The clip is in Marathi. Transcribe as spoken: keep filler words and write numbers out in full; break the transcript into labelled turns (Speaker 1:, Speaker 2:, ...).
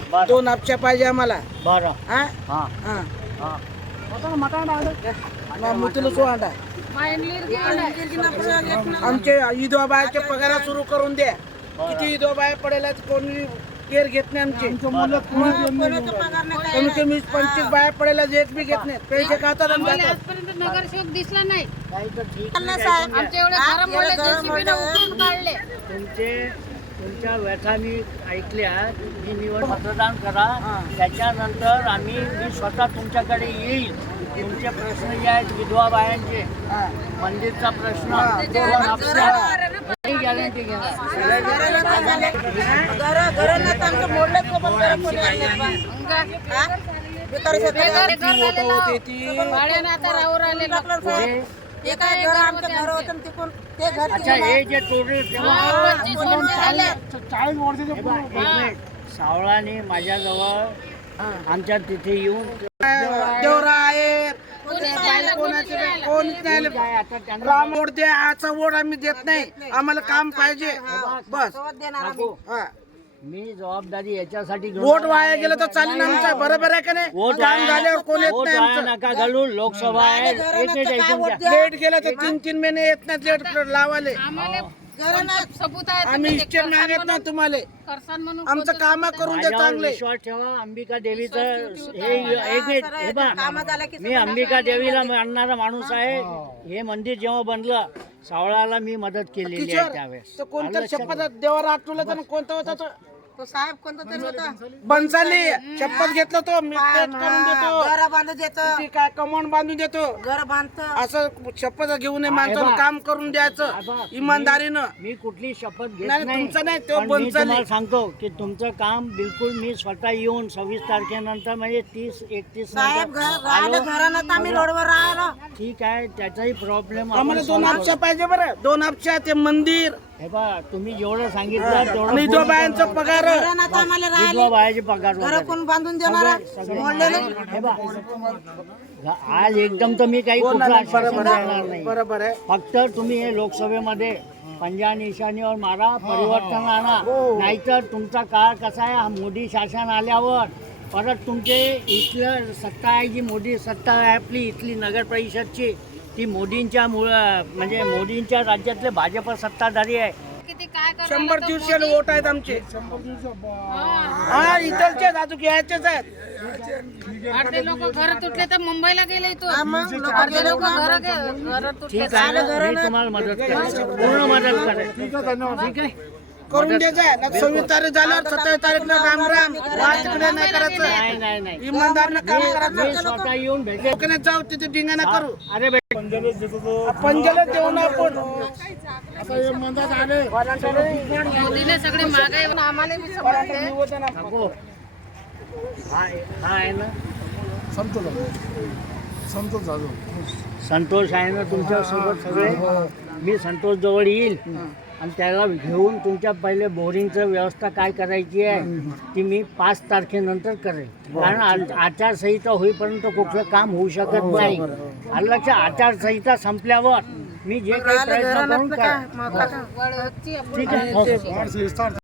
Speaker 1: दोन आपच्या पाहिजे आम्हाला.
Speaker 2: बरं
Speaker 1: हा
Speaker 2: हां
Speaker 1: हा
Speaker 2: हां मटण मटण
Speaker 1: मग मुतुल सोंडा आमचे विधवा बायाचे पगार सुरू करून द्या. किती विधवा बाया पडेल कोणी केअर घेत नाही आमचे. कमी कमी पंचवीस बाया पडेल एक बी घेत नाही. पैसे खातात आणि जातात.
Speaker 3: आजपर्यंत नगरसेवक दिसला नाही.
Speaker 2: काही तर ठीक
Speaker 3: आमच्या एवढे घरं मोडले, जेसीबीने उचलून काढले.
Speaker 2: तुमचे तुमच्या व्यथा मी ऐकल्या. मी निवड मतदान करा, त्याच्यानंतर आम्ही मी स्वतः तुमच्याकडे येईल. तुमचे प्रश्न जे आहेत विधवा बायांचे, मंदिरचा प्रश्न, गॅरंटी घेणार.
Speaker 3: भाड्याने आता राहू राहिले लोक.
Speaker 2: अच्छा हे जे टोटल
Speaker 3: पच्चीस वर्ष झाले.
Speaker 2: सावळाने माझ्याजवळ आमच्या तिथे येऊन
Speaker 1: देवरा आहे कोणाचे कोणीच नाही.
Speaker 2: आता त्यांना
Speaker 1: राम वोट द्या, आजचा वोट आम्ही देत नाही. आम्हाला काम पाहिजे बस.
Speaker 2: नको.
Speaker 1: हा.
Speaker 2: मी जबाबदारी याच्यासाठी घेऊन
Speaker 1: वोट वाया गेलं तर चालेल आमचं. बरोबर आहे का नाही?
Speaker 2: वोट
Speaker 1: काम
Speaker 2: वाया-
Speaker 1: झाल्यावर कोण येत
Speaker 2: वोट
Speaker 1: नाही
Speaker 2: वाया
Speaker 1: आमचं.
Speaker 2: नका घालू. लोकसभा आहे. एक मिनिट ऐकून घ्या.
Speaker 1: लेट गेलं तर तीन तीन महिने येत नाहीत लेट लावाले.
Speaker 3: आम्हाला सबूत आहे.
Speaker 1: आम्ही इष्टेट मागत ना तुम्हाला.
Speaker 3: करसान म्हणून
Speaker 1: आमचं काम करून दे
Speaker 2: माझ्यावर
Speaker 1: चांगले.
Speaker 2: विश्वास ठेवा. अंबिका देवीचं हे एक मिनिट हे बा मी अंबिका देवीला मानणारा माणूस आहे. हे मंदिर जेव्हा बनलं सावळाला मी मदत केलेली आहे
Speaker 1: किशोर
Speaker 2: त्यावेळेस.
Speaker 1: तो कोणत्या शपथ देवावर आठवलं तर कोणता होता तो?
Speaker 4: तो साहेब कोणता तरी होता.
Speaker 1: बनसाली शपथ घेतलं तो मी तेच करून देतो.
Speaker 4: घर बांधून देतो,
Speaker 1: किती काय कमावून बांधून देतो.
Speaker 4: घर बांधतो.
Speaker 1: असं शपथ घेऊन माणसाला काम करून द्यायचं इमानदारीनं.
Speaker 2: मी कुठली शपथ घेत
Speaker 1: नाही,
Speaker 2: नाही.
Speaker 1: तुमचं नाही, तो
Speaker 2: पण मी
Speaker 1: बनचाली.
Speaker 2: तुम्हाला सांगतो की तुमचं काम बिलकुल मी स्वतः येऊन सव्वीस तारखेनंतर म्हणजे तीस एकतीस
Speaker 4: साहेब घर राहिलं घरानं तर आम्ही रोडवर राहिलो.
Speaker 2: ठीक आहे. त्याचाही प्रॉब्लेम
Speaker 1: आम्हाला दोन आपशा पाहिजे बरं. दोन आपशा ते मंदिर
Speaker 2: हे बा तुम्ही जेवढं सांगितलं तेवढं
Speaker 1: आणि विधवा बायांचं पगार.
Speaker 4: घरानं तर आम्हाला
Speaker 2: विधवा
Speaker 4: राहिले
Speaker 2: बायाचे पगार
Speaker 4: घर
Speaker 2: वगैरे.
Speaker 4: कोण बांधून देणार? मोडलेलं
Speaker 2: हे बा आज एकदम तर मी काही कुठलं आश्वासन देणार नाही.
Speaker 1: बरोबर आहे.
Speaker 2: फक्त तुम्ही हे लोकसभेमध्ये पंजा निशाणीवर मारा, परिवर्तन आणा. नाहीतर तुमचा काळ कसा आहे, हा मोदी शासन आल्यावर परत तुमचे इथलं सत्ता आहे जी मोदी सत्ता आहे आपली इथली नगर परिषदची ती मोदींच्या मुळे म्हणजे मोदींच्या राज्यातले भाजप सत्ताधारी आहे.
Speaker 3: किती काय करायला
Speaker 1: शंभर
Speaker 3: तर
Speaker 1: दिवसाला
Speaker 3: मोदी-
Speaker 1: वोट आहेत आमचे.
Speaker 3: हा.
Speaker 1: हा इथलचे अजून घ्यायचेच आहेत.
Speaker 3: अर्धे लोक घर तुटले तर मुंबईला गेले इथून.
Speaker 4: मग लोक
Speaker 3: अर्धे लोक घर घर तुटले.
Speaker 2: ठीक आहे. मी तुम्हाला मदत करेन, पूर्ण मदत करेन. ठीक आहे.
Speaker 1: करून द्यायचं ना. सव्वीस तारीख झाल्यावर सत्तावीस तारीखला राम राम वाद तिकडे नाही करायचं.
Speaker 2: नाही नाही नाही
Speaker 1: इमानदारनं काम
Speaker 2: मी
Speaker 1: करायचं.
Speaker 2: स्वतः येऊन भेटेल.
Speaker 1: कोकणात जाऊ तिथे डिंगाणा करू.
Speaker 2: अरे बे-
Speaker 1: पंजाला देऊ ना आपण.
Speaker 3: मोदीने सगळे महागाई आम्हाला बी समजले.
Speaker 2: नको. हा हा आहे ना संतोष आहे ना तुमच्या सोबत सगळे. मी संतोष जवळ येईल आणि त्याला घेऊन तुमच्या पहिले बोरिंगचं व्यवस्था काय करायची आहे ती मी पाच तारखेनंतर करेन. कारण आ- आचारसंहिता होईपर्यंत कुठलं काम होऊ शकत नाही. आल्याच्या आचारसंहिता संपल्यावर मी जे काही प्रयत्न करून करेन.
Speaker 3: वळवची आपण
Speaker 2: ठीक आहे.